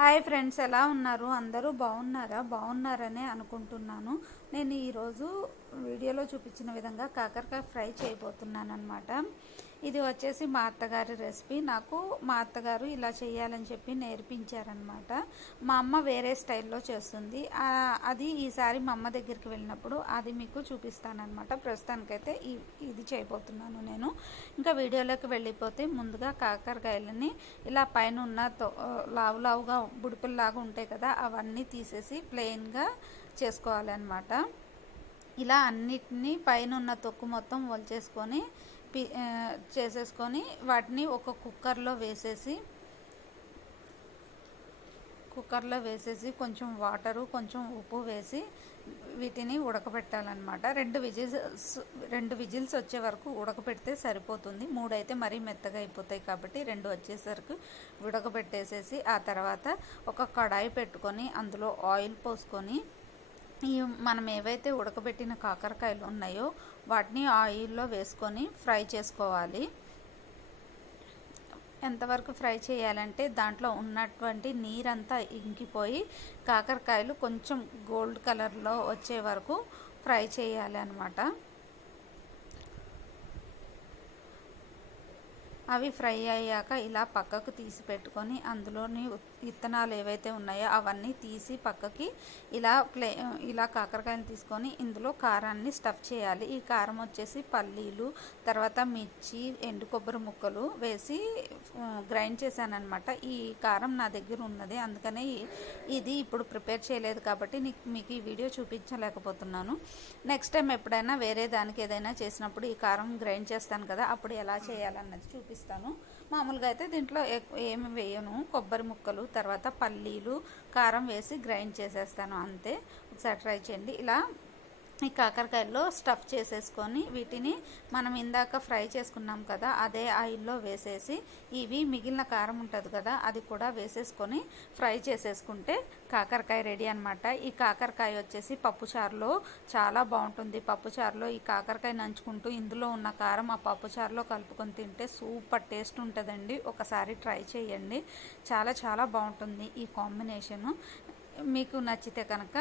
Hi friends, ఎలా ఉన్నారు? అందరూ బాగున్నారనే అనుకుంటున్నాను. నేను ఈరోజు వీడియోలో చూపించిన విధంగా కాకరకాయ ఫ్రై చేయబోతున్నాను అనమాట. ఇది వచ్చేసి మా అత్తగారి రెసిపీ. నాకు మా అత్తగారు ఇలా చేయాలని చెప్పి నేర్పించారనమాట. మా అమ్మ వేరే స్టైల్లో చేస్తుంది. అది ఈసారి మా అమ్మ దగ్గరికి వెళ్ళినప్పుడు అది మీకు చూపిస్తానమాట. ప్రస్తుతానికైతే ఇది చేయబోతున్నాను నేను. ఇంకా వీడియోలోకి వెళ్ళిపోతే ముందుగా కాకరకాయలని ఇలా పైన ఉన్న లావుగా బుడిపిల్లాగా ఉంటాయి కదా, అవన్నీ తీసేసి ప్లెయిన్గా చేసుకోవాలన్నమాట. ఇలా అన్నిటినీ పైన ఉన్న తొక్కు మొత్తం వలిచేసుకొని చేసేసుకొని వాటిని ఒక కుక్కర్లో వేసేసి కొంచెం వాటరు కొంచెం ఉప్పు వేసి వీటిని ఉడకబెట్టాలన్నమాట. రెండు విజిల్స్ వచ్చే వరకు ఉడకబెడితే సరిపోతుంది. 3 అయితే మరీ మెత్తగా అయిపోతాయి కాబట్టి 2 వచ్చేసరికి ఉడకబెట్టేసేసి ఆ తర్వాత ఒక కడాయి పెట్టుకొని అందులో ఆయిల్ పోసుకొని మనం ఏవైతే ఉడకబెట్టిన కాకరకాయలు ఉన్నాయో వాటిని ఆయిల్లో వేసుకొని ఫ్రై చేసుకోవాలి. ఎంతవరకు ఫ్రై చేయాలంటే దాంట్లో ఉన్నటువంటి నీరంతా ఇంకిపోయి కాకరకాయలు కొంచెం గోల్డ్ కలర్లో వచ్చే వరకు ఫ్రై చేయాలి అన్నమాట. అవి ఫ్రై అయ్యాక ఇలా పక్కకు తీసి పెట్టుకొని అందులోని విత్తనాలు ఏవైతే ఉన్నాయో అవన్నీ తీసి పక్కకి ఇలా కాకరకాయలు తీసుకొని ఇందులో కారాన్ని స్టఫ్ చేయాలి. ఈ కారం వచ్చేసి పల్లీలు, తర్వాత మిర్చి, ఎండు కొబ్బరి ముక్కలు వేసి గ్రైండ్ చేశానమాట. ఈ కారం నా దగ్గర ఉన్నది, అందుకనే ఇది ఇప్పుడు ప్రిపేర్ చేయలేదు కాబట్టి మీకు ఈ వీడియో చూపించలేకపోతున్నాను. నెక్స్ట్ టైం ఎప్పుడైనా వేరే దానికి ఏదైనా చేసినప్పుడు ఈ కారం గ్రైండ్ చేస్తాను కదా, అప్పుడు ఎలా చేయాలన్నది చూపిస్తాను. మామూలుగా అయితే దీంట్లో ఏమి వేయను, కొబ్బరి ముక్కలు తర్వాత పల్లీలు కారం వేసి గ్రైండ్ చేసేస్తాను అంతే. ఒకసారి ట్రై చేయండి. ఇలా ఈ కాకరకాయల్లో స్టఫ్ చేసేసుకొని వీటిని మనం ఇందాక ఫ్రై చేసుకున్నాం కదా అదే ఆయిల్లో వేసేసి ఇవి మిగిలిన కారం ఉంటుంది కదా అది కూడా వేసేసుకొని ఫ్రై చేసేసుకుంటే కాకరకాయ రెడీ అనమాట. ఈ కాకరకాయ వచ్చేసి పప్పుచారులో చాలా బాగుంటుంది. పప్పుచారులో ఈ కాకరకాయ నంచుకుంటూ ఇందులో ఉన్న కారం ఆ పప్పుచారులో కలుపుకొని తింటే సూపర్ టేస్ట్ ఉంటుందండి. ఒకసారి ట్రై చేయండి, చాలా బాగుంటుంది ఈ కాంబినేషను. మీకు నచ్చితే కనుక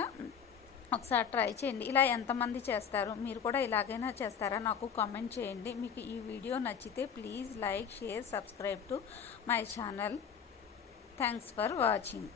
ఒకసారి ట్రై చేయండి. ఇలా ఎంతమంది చేస్తారు, మీరు కూడా ఇలాగైనా చేస్తారా నాకు కామెంట్ చేయండి. మీకు ఈ వీడియో నచ్చితే please like, share, subscribe to my channel. Thanks for watching.